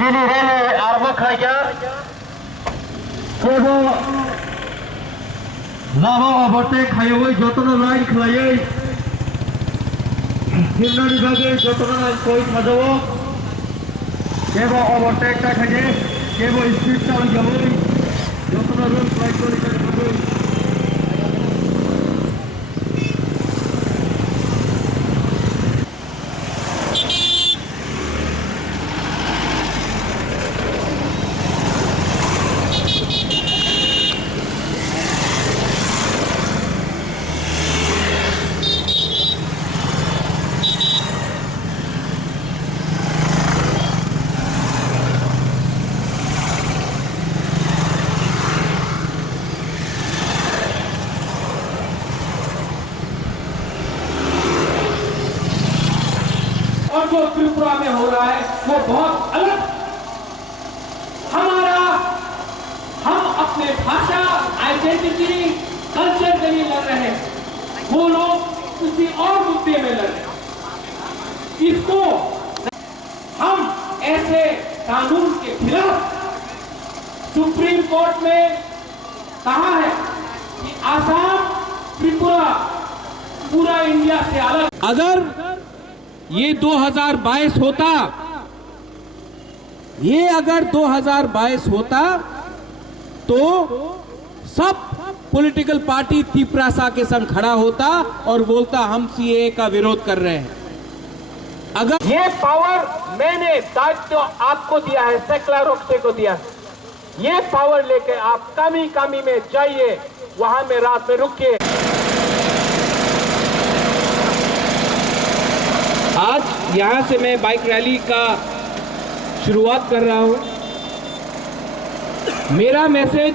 Sinirele armakaya Kebo Lava overtake highway Jotana line Clay Himnani Bage Jotana Koi Mazawo Kebo overtake Takage Kebo speed Chal Gavoi Jotana run flight Koi और जो त्रिपुरा में हो रहा है वो बहुत अलग। हम अपने भाषा आइडेंटिटी कल्चर के लिए लड़ रहे हैं, वो लोग किसी और मुद्दे में लड़ रहे हैं। इसको हम ऐसे कानून के खिलाफ सुप्रीम कोर्ट में कहा है कि आसाम त्रिपुरा पूरा इंडिया से अलग। अगर ये 2022 होता, ये अगर 2022 होता तो सब पॉलिटिकल पार्टी त्रिपुरा के संग खड़ा होता और बोलता हम सीएए का विरोध कर रहे हैं। अगर ये पावर मैंने दायित्व आपको दिया है, सेक्युलर रोकसे को दिया है, ये पावर लेके आप कामी में जाइए, वहां में रात में रुकिए। आज यहां से मैं बाइक रैली का शुरुआत कर रहा हूं। मेरा मैसेज